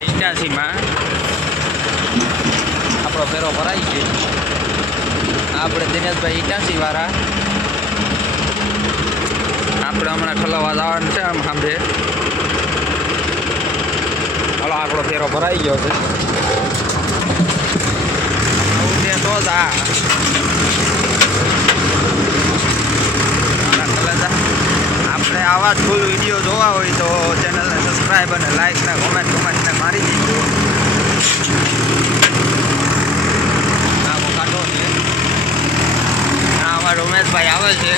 88માં આપણો ફેરો ભરાઈ ગયો. આપણે દિનેશભાઈ 88 વાળા આપણે હમણાં ઠલવવા જવાનું છે. આમ સાંભળે હાલો આપણો ફેરો ભરાઈ ગયો છે. આવું છે તો જ આપણે આવા જ ફૂલ વિડીયો જોવા હોય તો ચેનલને સબસ્ક્રાઈબ અને લાઈક ને કોમેન્ટને મારી દીધું. આખો કાઢો છે. અમારા રમેશભાઈ આવે છે.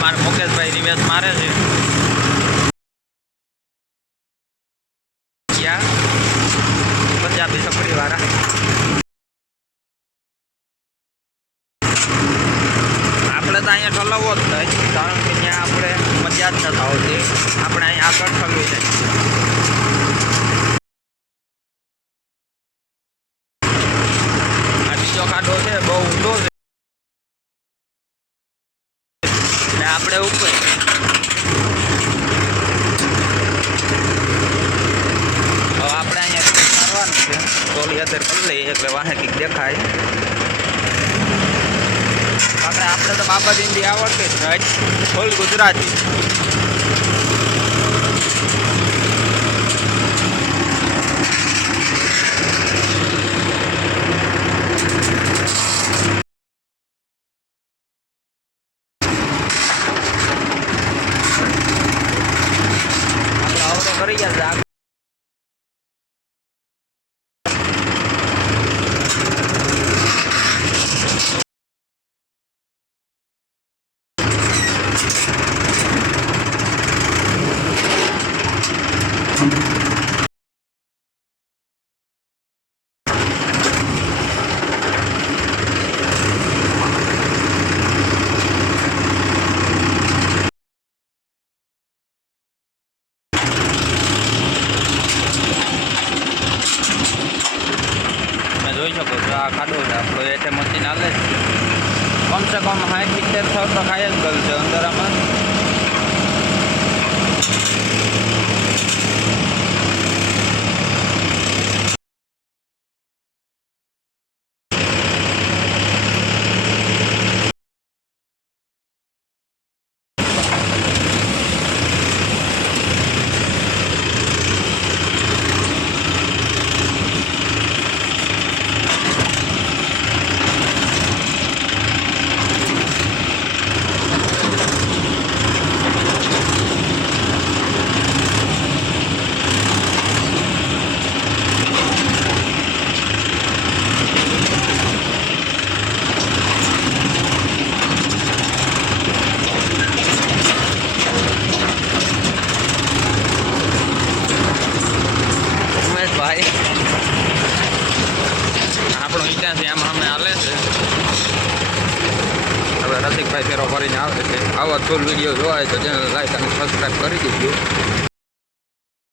મારા મુકેશભાઈ રિવેશ મારે છે. પંજાબી છોકરી વાળા આપણે તો અહીંયા ઠલવવો જ થાય, કારણ કે ત્યાં આપણે મજા જ નથી આવતી. આપણે અહીંયા આગળ ઠલવી જાય. આ બીજો ખાડો છે, બહુ ઊંડો છે ને આપણે ઉપર આપણે અહીંયા મારવાનું છે. ટોલી અત્યારે કરી લઈએ એટલે વાહે કંઈક દેખાય. આપણે તો બાબા હિન્દી આવડતી જ નહીં, ફૂલ ગુજરાતી. આપણે આવડે કરી ગયા છે. જોઈ શકો છો આ ખાડો છે આપણો. એટલે મશીન હાલે છે. કમસે કમ 60-70 તો ખાય જ ગલ છે અંદર આમાં. ભાઈ આપણો ઈટાથી આમ અમે હાલે છે. હવે રસિકભાઈ ફેરો ફરીને આવે છે. આવા ફૂલ વિડીયો જોવાય તો ચેનલ લાઈક અને સબસ્ક્રાઈબ કરી દીધું.